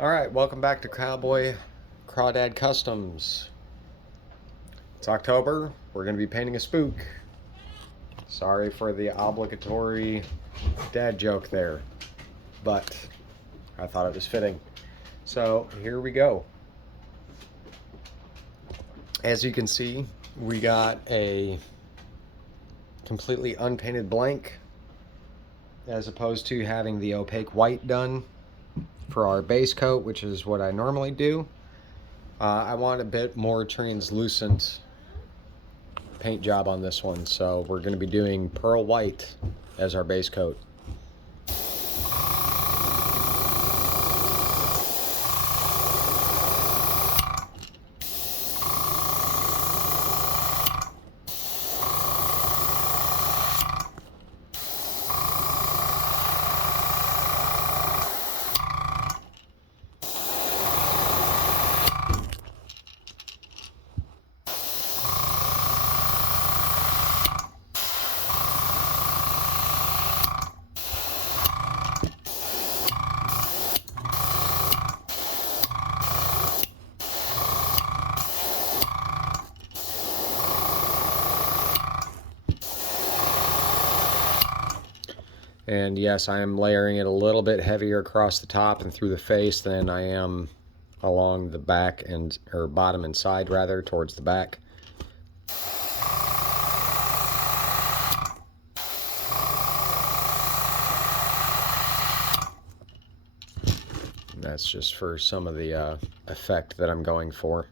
Alright, welcome back to Cowboy Crawdad Customs. It's October. We're going to be painting a spook. Sorry for the obligatory dad joke there, but I thought it was fitting. So here we go. As you can see, we got a completely unpainted blank as opposed to having the opaque white done for our base coat, which is what I normally do. I want a bit more translucent paint job on this one, so we're going to be doing pearl white as our base coat. And yes, I am layering it a little bit heavier across the top and through the face than I am along the back or bottom and side rather, towards the back. And that's just for some of the effect that I'm going for.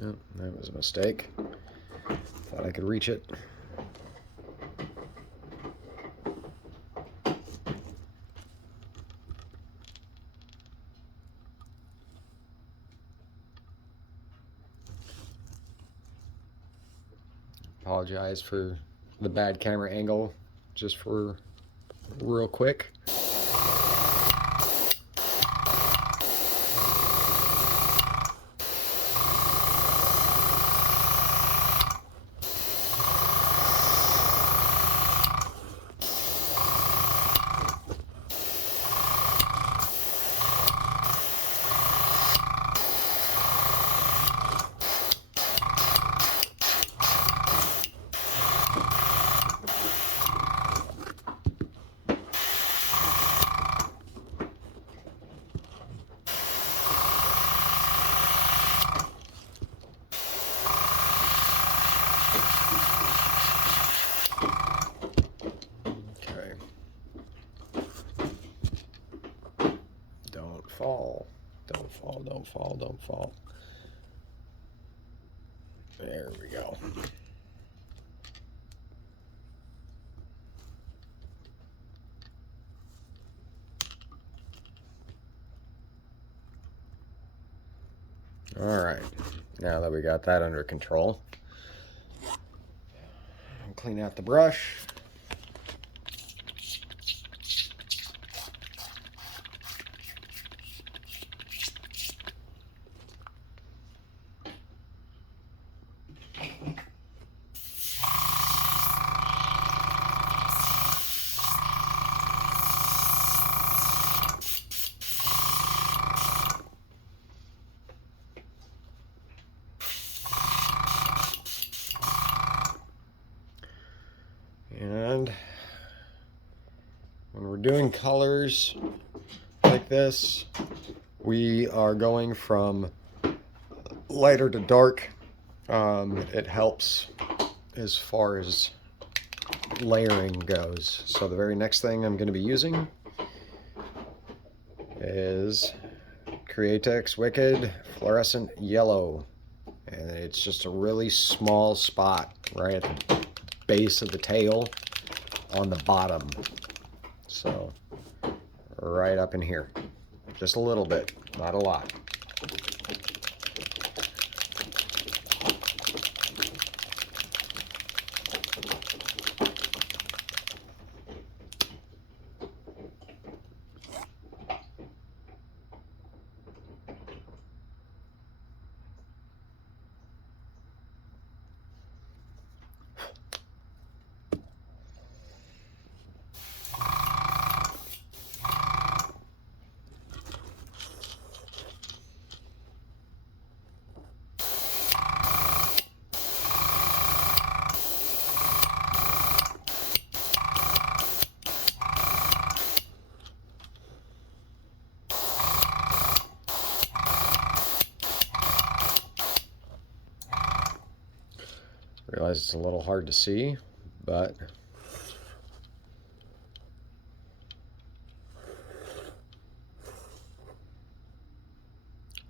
Yep, that was a mistake. Thought I could reach it. Apologize for the bad camera angle, just for real quick. Fall. Don't fall, don't fall, don't fall. There we go. All right, now that we got that under control, I'll clean out the brush. And when we're doing colors like this, we are going from lighter to dark. It helps as far as layering goes. So the very next thing I'm going to be using is Crawdad Wicked Fluorescent Yellow. And it's just a really small spot right at the base of the tail on the bottom. So right up in here. Just a little bit, not a lot. Realize it's a little hard to see, but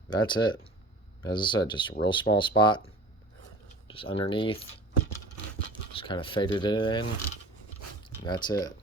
that's it. As I said, just a real small spot, just underneath. Just kind of faded it in. That's it.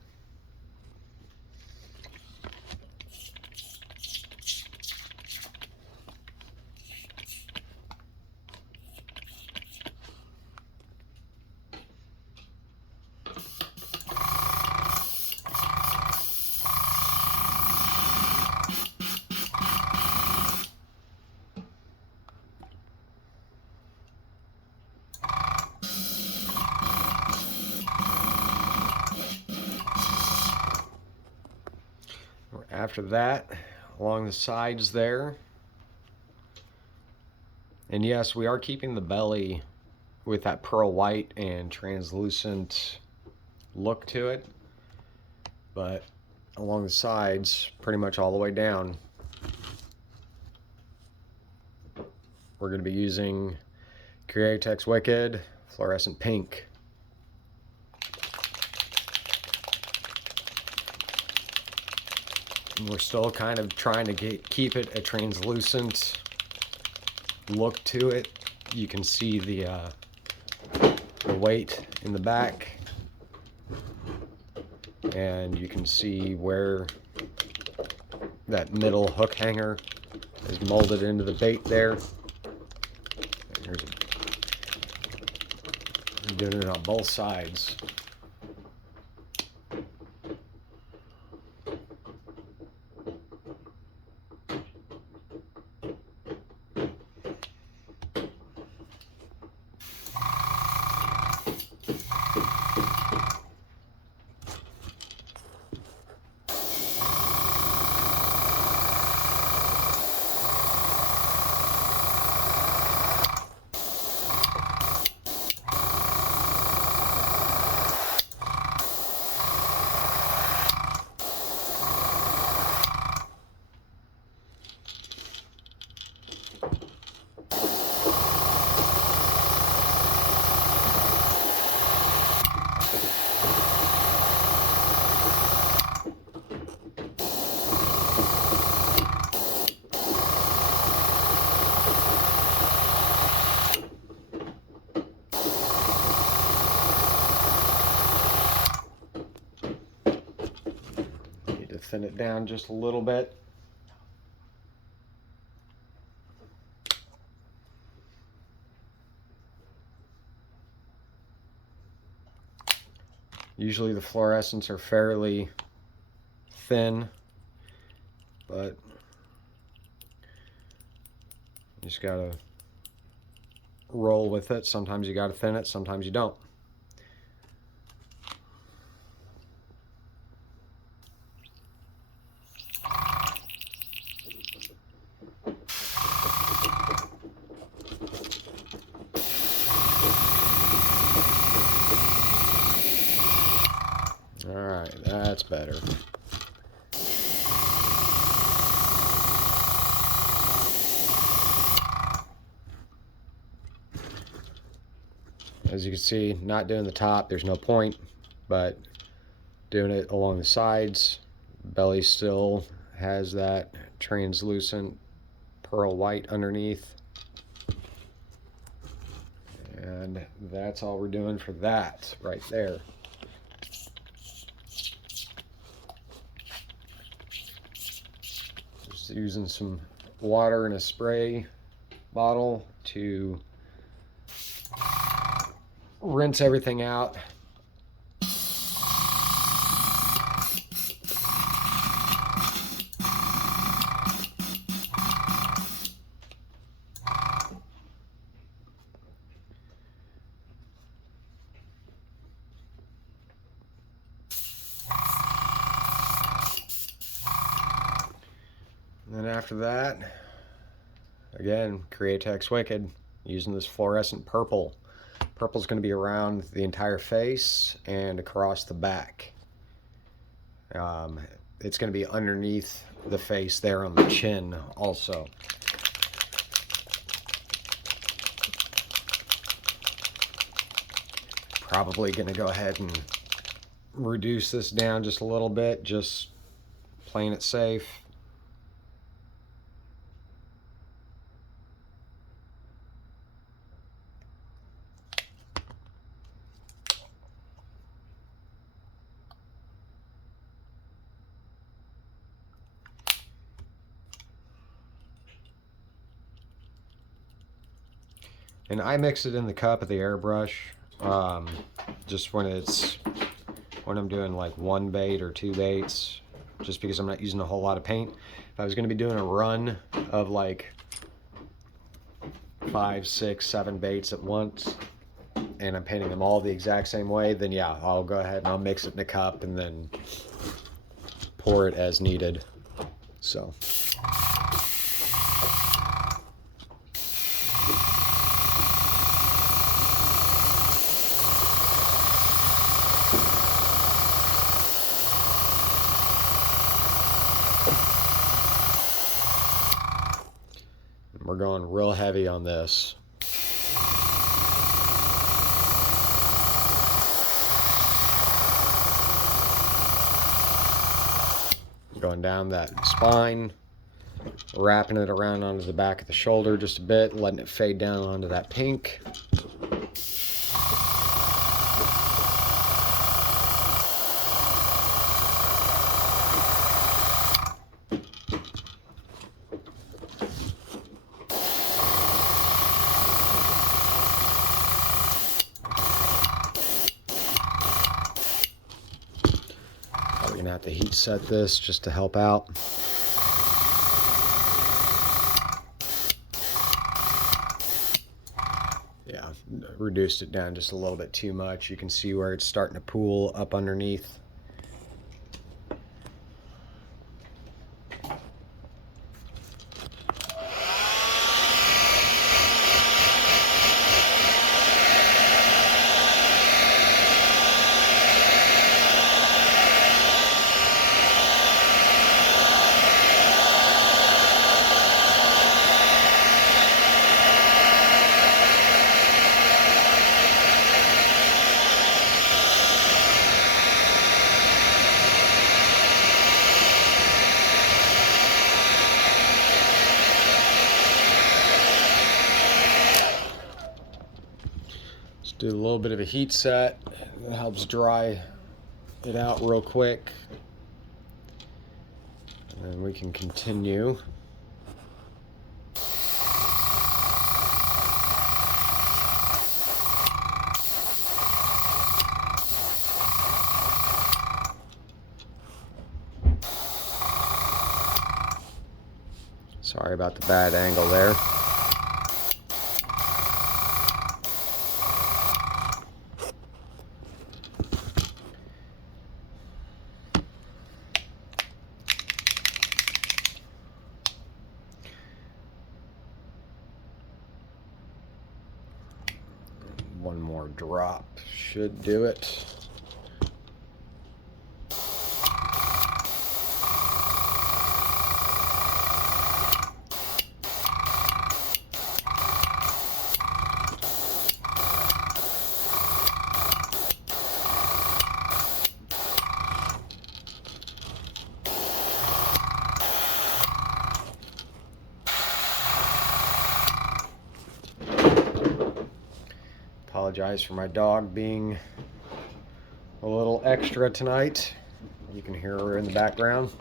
After that, along the sides there, and yes, we are keeping the belly with that pearl white and translucent look to it, but along the sides, pretty much all the way down, we're going to be using Crawdad Wicked Fluorescent Pink. And we're still kind of trying to keep it a translucent look to it. You can see the weight in the back, and you can see where that middle hook hanger is molded into the bait there. And I'm doing it on both sides. Thin it down just a little bit. Usually the fluorescents are fairly thin, but you just gotta roll with it. Sometimes you gotta thin it, sometimes you don't. Alright, that's better. As you can see, not doing the top, there's no point, but doing it along the sides, belly still has that translucent pearl white underneath. And that's all we're doing for that right there. Just using some water in a spray bottle to rinse everything out. And then after that, again, Createx Wicked, using this fluorescent purple. Purple's going to be around the entire face and across the back. It's going to be underneath the face there on the chin also. Probably going to go ahead and reduce this down just a little bit, just playing it safe. And I mix it in the cup of the airbrush, just when I'm doing like one bait or two baits, just because I'm not using a whole lot of paint. If I was going to be doing a run of like 5, 6, 7 baits at once, and I'm painting them all the exact same way, then yeah, I'll go ahead and I'll mix it in a cup and then pour it as needed. So. We're going real heavy on this. Going down that spine, wrapping it around onto the back of the shoulder just a bit, letting it fade down onto that pink. Probably gonna have to heat set this just to help out. Yeah, reduced it down just a little bit too much. You can see where it's starting to pool up underneath. Do a little bit of a heat set. That helps dry it out real quick. And then we can continue. Sorry about the bad angle there. One more drop should do it. apologize for my dog being a little extra tonight. You can hear her in the background.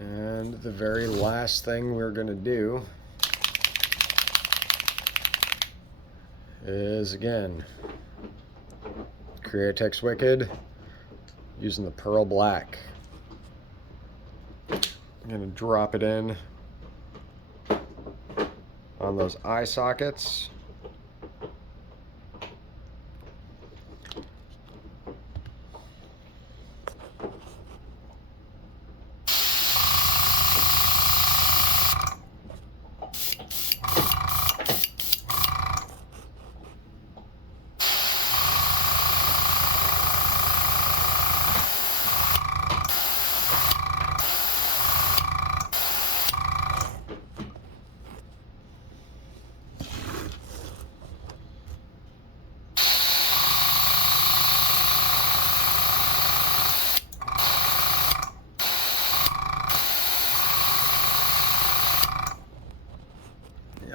And the very last thing we're going to do is, again, Createx Wicked using the Pearl Black. I'm going to drop it in on those eye sockets.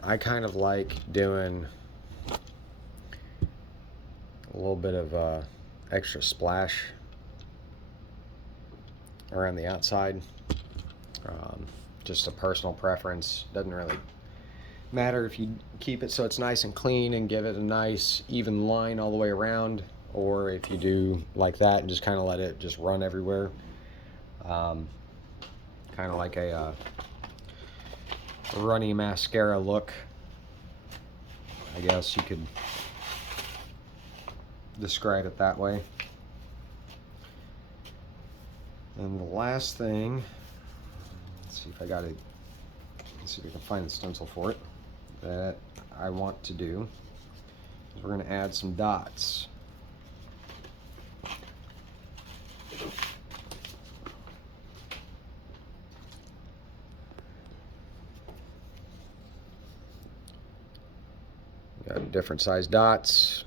I kind of like doing a little bit of extra splash around the outside. Just a personal preference. Doesn't really matter if you keep it so it's nice and clean and give it a nice even line all the way around, or if you do like that and just kind of let it just run everywhere. Kind of like a runny mascara look, I guess you could describe it that way. And the last thing, let's see if I got it, let's see if I can find the stencil for it, that I want to do is we're going to add some dots. Got different size dots.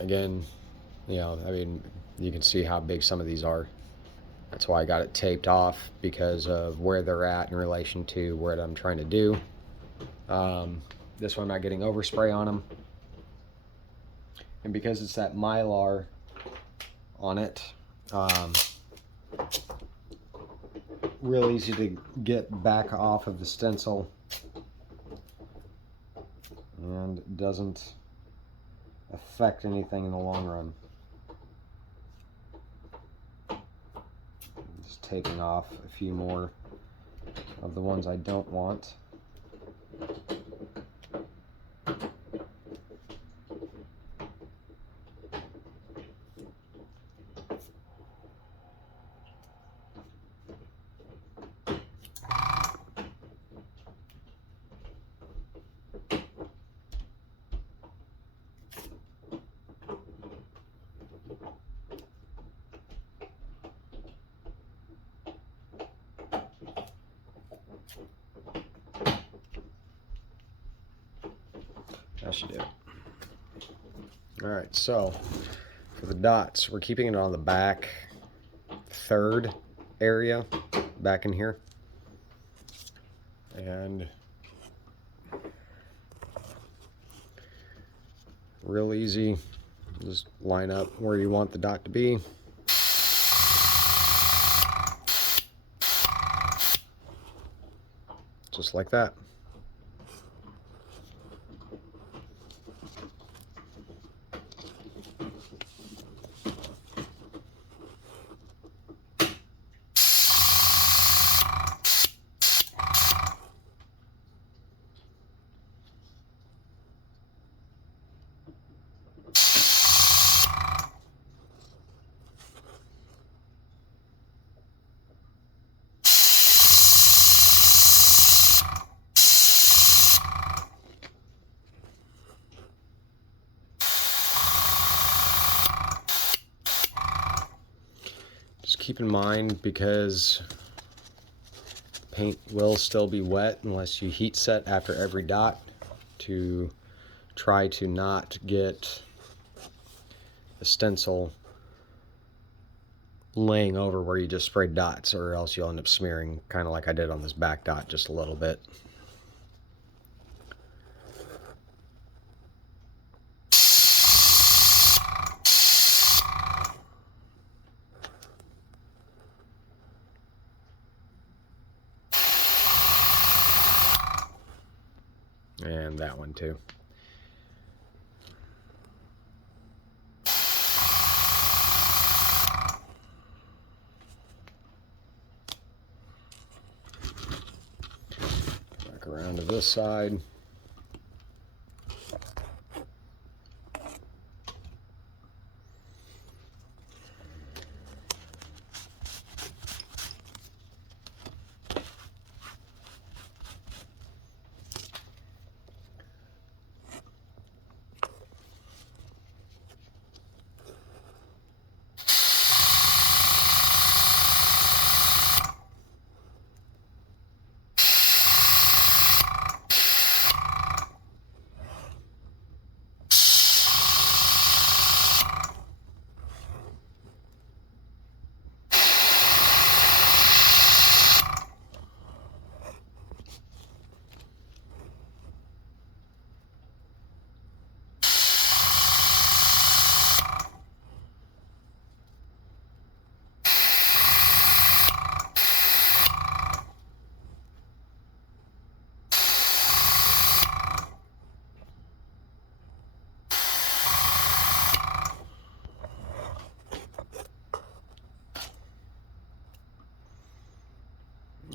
Again, you know, I mean, you can see how big some of these are. That's why I got it taped off, because of where they're at in relation to what I'm trying to do. This one I'm not getting overspray on them. And because it's that Mylar on it, real easy to get back off of the stencil, and doesn't affect anything in the long run. Just taking off a few more of the ones I don't want. That should do it. Alright, so for the dots, we're keeping it on the back third area, back in here. And real easy, just line up where you want the dot to be. Just like that. keep in mind, because paint will still be wet unless you heat set after every dot, to try to not get the stencil laying over where you just sprayed dots, or else you'll end up smearing, kind of like I did on this back dot, just a little bit. And that one too. Back around to this side.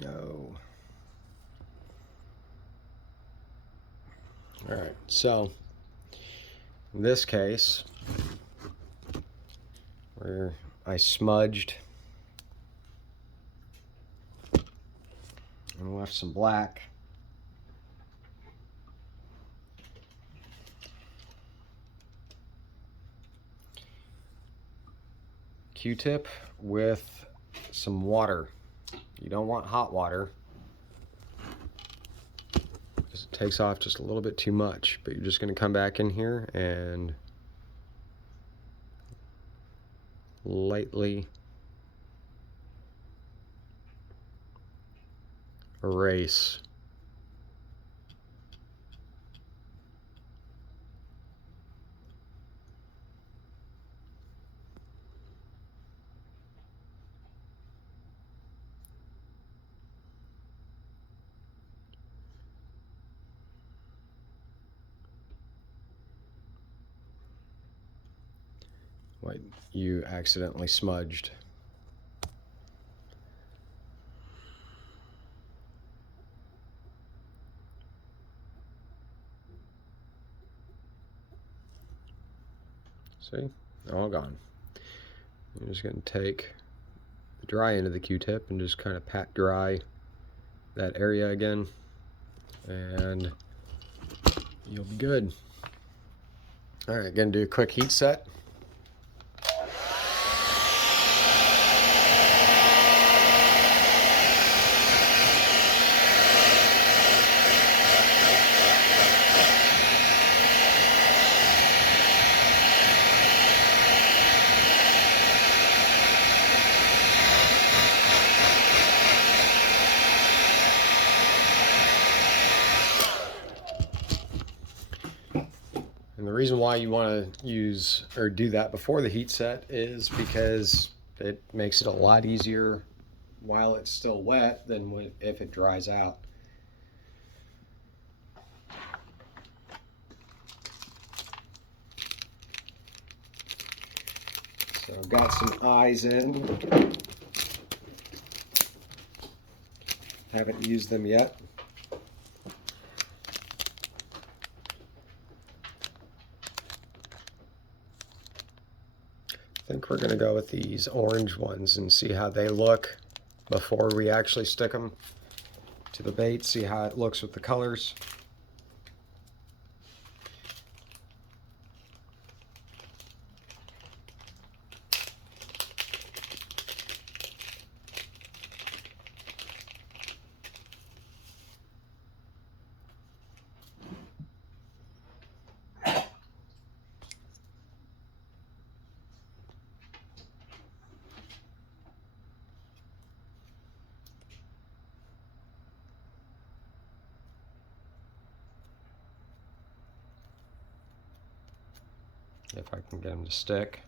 No. Alright, so in this case, where I smudged and left some black, Q-tip with some water. You don't want hot water, because it takes off just a little bit too much, but you're just going to come back in here and lightly erase. What you accidentally smudged. See? All gone. You're just going to take the dry end of the Q-tip and just kind of pat dry that area again, and you'll be good. Alright, going to do a quick heat set. And the reason why you want to use or do that before the heat set is because it makes it a lot easier while it's still wet than if it dries out. So I've got some eyes in. Haven't used them yet. I think we're going to go with these orange ones and see how they look before we actually stick them to the bait, see how it looks with the colors. if I can get them to stick.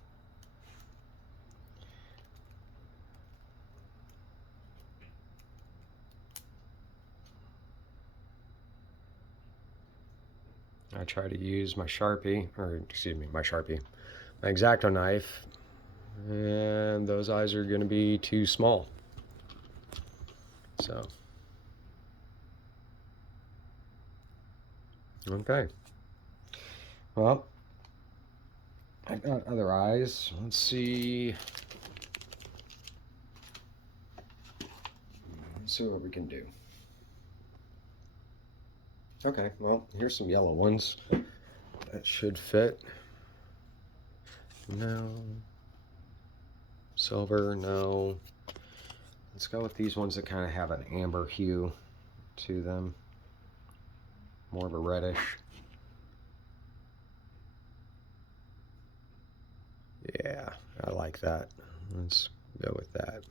I try to use my Sharpie, or excuse me, my X-Acto knife, and those eyes are going to be too small. So, okay. Well, I got other eyes. Let's see. Let's see what we can do. Okay, well, here's some yellow ones. That should fit. No. Silver, no. Let's go with these ones that kind of have an amber hue to them. More of a reddish. Yeah, I like that. Let's go with that.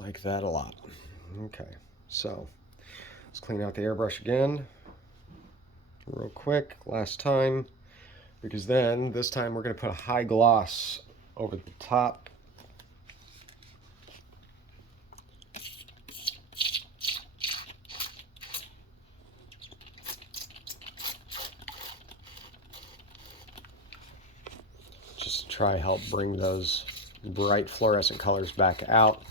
Like that a lot. Okay, so let's clean out the airbrush again real quick, last time, because then this time we're going to put a high gloss over the top. Just to try help bring those bright fluorescent colors back out.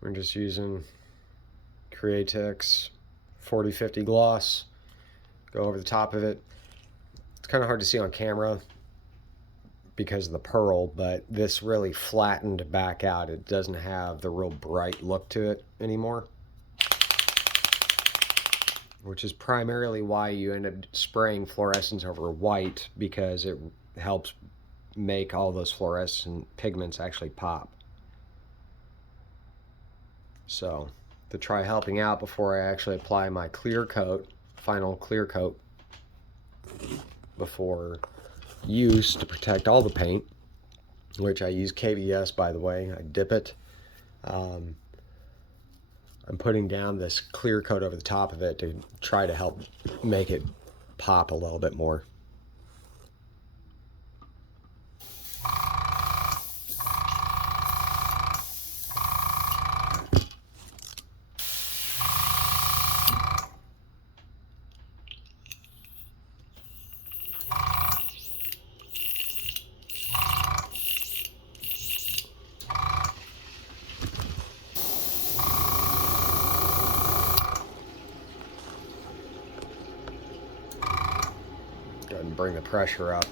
We're just using Createx 4050 gloss. Go over the top of it. It's kind of hard to see on camera because of the pearl, but this really flattened back out. It doesn't have the real bright look to it anymore, which is primarily why you end up spraying fluorescence over white, because it helps make all those fluorescent pigments actually pop. So, to try helping out before I actually apply my clear coat, final clear coat, before use to protect all the paint, which I use KBS, by the way. I dip it. I'm putting down this clear coat over the top of it to try to help make it pop a little bit more. Go ahead and bring the pressure up.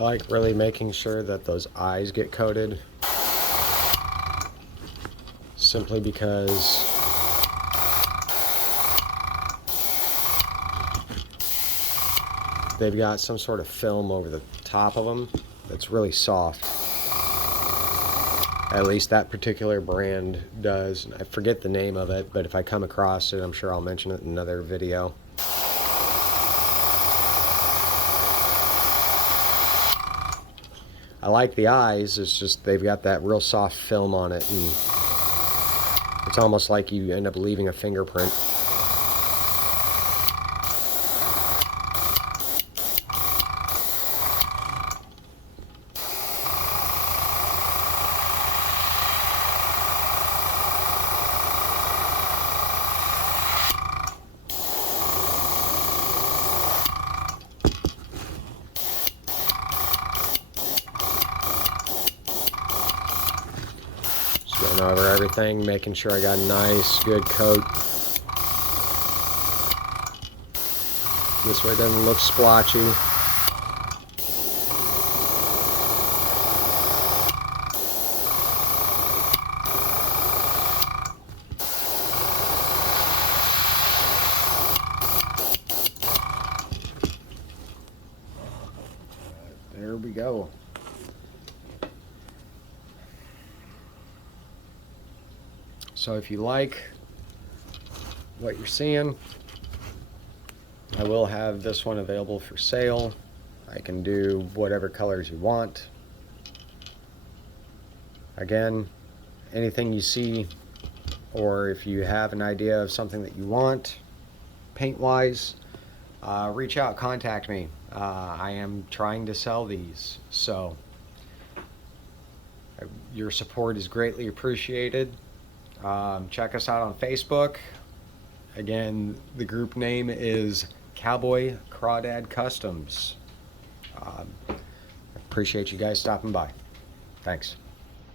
I like really making sure that those eyes get coated, simply because they've got some sort of film over the top of them that's really soft. At least that particular brand does. I forget the name of it, but if I come across it, I'm sure I'll mention it in another video. I like the eyes, it's just they've got that real soft film on it, and it's almost like you end up leaving a fingerprint. Going over everything, making sure I got a nice, good coat. This way it doesn't look splotchy. There we go. So if you like what you're seeing, I will have this one available for sale. I can do whatever colors you want. Again, anything you see, or if you have an idea of something that you want paint-wise, reach out, contact me. I am trying to sell these, so your support is greatly appreciated. Check us out on Facebook. Again, the group name is Cowboy Crawdad Customs. Appreciate you guys stopping by. Thanks.